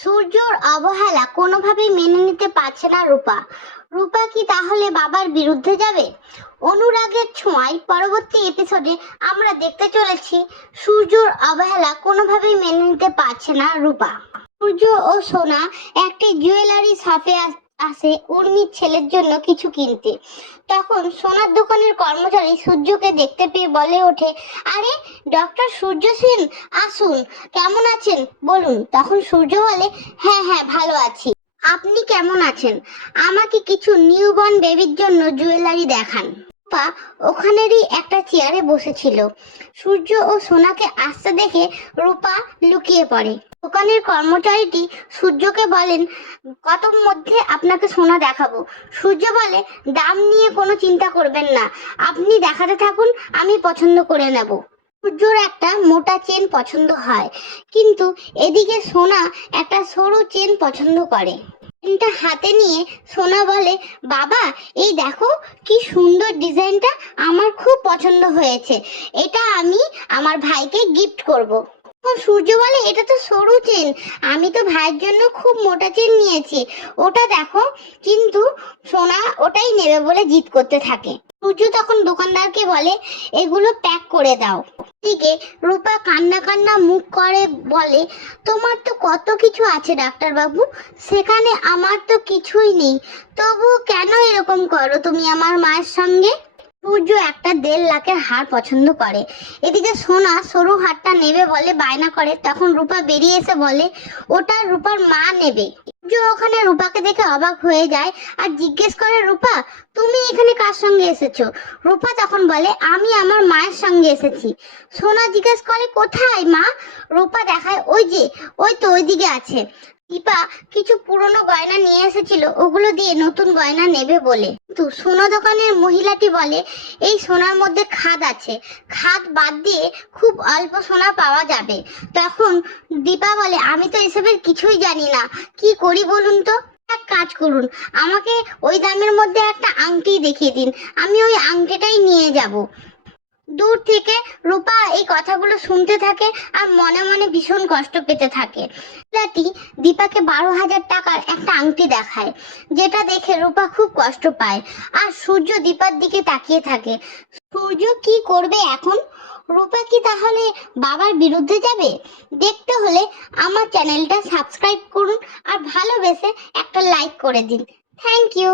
সূর্যর অবহেলা কোনোভাবেই মেনে নিতে পারছে না রূপা। রূপা কি তাহলে বাবার বিরুদ্ধে যাবে? অনুরাগের ছোঁয়ায় পরবর্তী এপিসোডে আমরা দেখতে চলেছি সূর্যর অবহেলা কোনোভাবেই মেনে নিতে পারছে না রূপা। সূর্য ও সোনা একটি জুয়েলারি শপে আসে উর্মির ছেলের জন্য কিছু কিনতে। তখন সোনার দোকানের কর্মচারী সূর্যকে দেখতে পেয়ে বলে ওঠে, আরে ডক্টর সূর্য সেন, আসুন, কেমন আছেন বলুন। তখন সূর্য বলে, হ্যাঁ হ্যাঁ ভালো আছি, আপনি কেমন আছেন? আমাকে কিছু নিউবর্ন বেবির জন্য জুয়েলারি দেখান। রূপা ওখানেরই একটা চেয়ারে বসেছিল। সূর্য ও সোনাকে আসতে দেখে রূপা লুকিয়ে পড়ে। দোকানের কর্মচারীটি সূর্যকে বলেন, কত মধ্যে আপনাকে সোনা দেখাবো? সূর্য বলে, দাম নিয়ে কোনো চিন্তা করবেন না, আপনি দেখাতে থাকুন, আমি পছন্দ করে নেব। সূর্যর একটা মোটা চেন পছন্দ হয়, কিন্তু এদিকে সোনা একটা সরু চেন পছন্দ করে। চেনটা হাতে নিয়ে সোনা বলে, বাবা এই দেখো কি সুন্দর ডিজাইনটা, আমার খুব পছন্দ হয়েছে, এটা আমি আমার ভাইকে গিফট করব। সূর্য বলে, এটা তো সরু চেন, আমি তো ভাইয়ের জন্য খুব মোটা চেন নিয়েছি, ওটা দেখো। কিন্তু সোনা ওটাই নেবে বলে জিদ করতে থাকে। সূর্য তখন দোকানদারকে বলে, এগুলো প্যাক করে দাও। দিকে রূপা কান্না কান্না মুখ করে বলে, তোমার তো কত কিছু আছে ডাক্তার বাবু, সেখানে আমার তো কিছুই নেই, তবু কেন এরকম করো তুমি আমার মায়ের সঙ্গে? সূর্য একটা 1.5 লাখের হার পছন্দ করে। এদিকে সোনা সরু হারটা নেবে বলে বায়না করে। তখন রূপা বেরিয়ে এসে বলে, ওটা রূপার মা নেবে। সূর্য ওখানে রূপাকে দেখে অবাক হয়ে যায় আর জিজ্ঞেস করে, রূপা তুমি এখানে কার সঙ্গে এসেছো? রূপা তখন বলে, আমি আমার মায়ের সঙ্গে এসেছি। সোনা জিজ্ঞেস করে, কোথায় মা? রূপা দেখায়, ওই যে, ওই তো ওইদিকে আছে। দীপা কিছু পুরনো গয়না নিয়ে এসেছিল, ওগুলো দিয়ে নতুন গয়না নেবে বলে। কিন্তু সোনা দোকানের মহিলাটি বলে, এই সোনার মধ্যে খাদ আছে, খাদ বাদ দিয়ে খুব অল্প সোনা পাওয়া যাবে। তখন দীপা বলে, আমি তো এসবের কিছুই জানি না, কি করি বলুন তো? এক কাজ করুন, আমাকে ওই দামের মধ্যে একটা আংটি দেখিয়ে দিন, আমি ওই আংটিটাই নিয়ে যাব। দূর থেকে রূপা এই কথাগুলো শুনতে থাকে আর মনে মনে ভীষণ কষ্ট পেতে থাকে। দীপাকে 12,000 টাকার একটা আংটি দেখায়, যেটা দেখে রূপা খুব কষ্ট পায়। আর সূর্য দীপার দিকে তাকিয়ে থাকে। সূর্য কি করবে এখন? রূপা কি তাহলে বাবার বিরুদ্ধে যাবে? দেখতে হলে আমার চ্যানেলটা সাবস্ক্রাইব করুন আর ভালোবেসে একটা লাইক করে দিন। Thank you.